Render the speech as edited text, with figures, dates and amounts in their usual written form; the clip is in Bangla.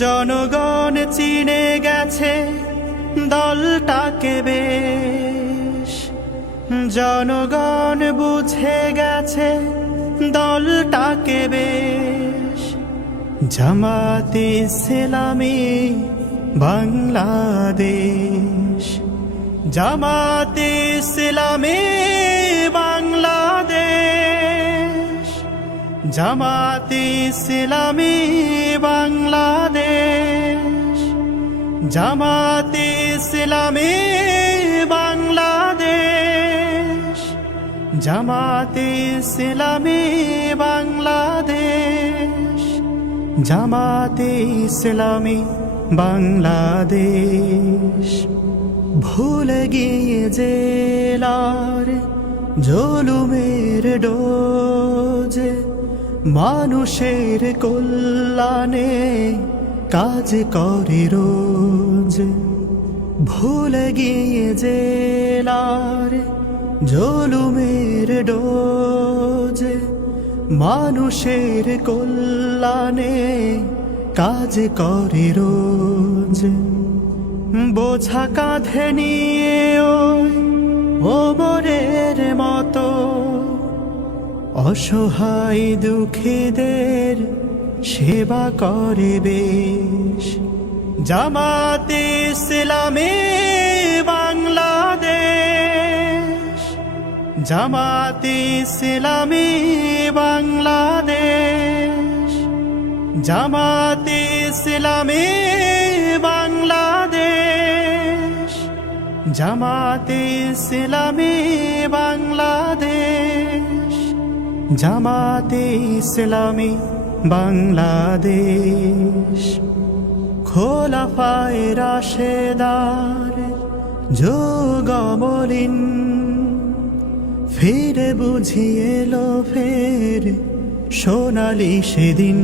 জনগণ চিনে গেছে দলটাকে বেশ, জনগণ বুঝে গেছে দলটাকে বেশ। জামাতে ইসলামী বাংলাদেশ, জামাতে ইসলামী বাংলাদেশ, জামাতে ইসলামী বাংলাদেশ, জামাতে ইসলামী বাংলাদেশ, জামাতে ইসলামী বাংলাদেশ, জামাতে ইসলামী বাংলাদেশ। ভুলে গিয়ে জেলার জুলুমের ডোজ, মানুষের কল্যাণে কাজ করে রোজ। ভুলে গিয়ে জেলার জুলুমের ডোজ, মানুষের কল্যাণে কাজ করে রোজ। বোঝা কাঁধে নিয়ে ওমরের মতো অসহায় দুঃখীদের সেবা করে বেশ। জামাতে ইসলামী বাংলাদেশ, জামাতে ইসলামী বাংলাদেশ, জামাতে ইসলামী বাংলাদেশ, জামাতে ইসলামী বাংলাদেশ, জামাতে ইসলামী বাংলাদেশ। খোলাফায়ে রাশেদার যুগমলিন, ফিরে বুঝিয়ে এলো ফের সোনালি সেদিন।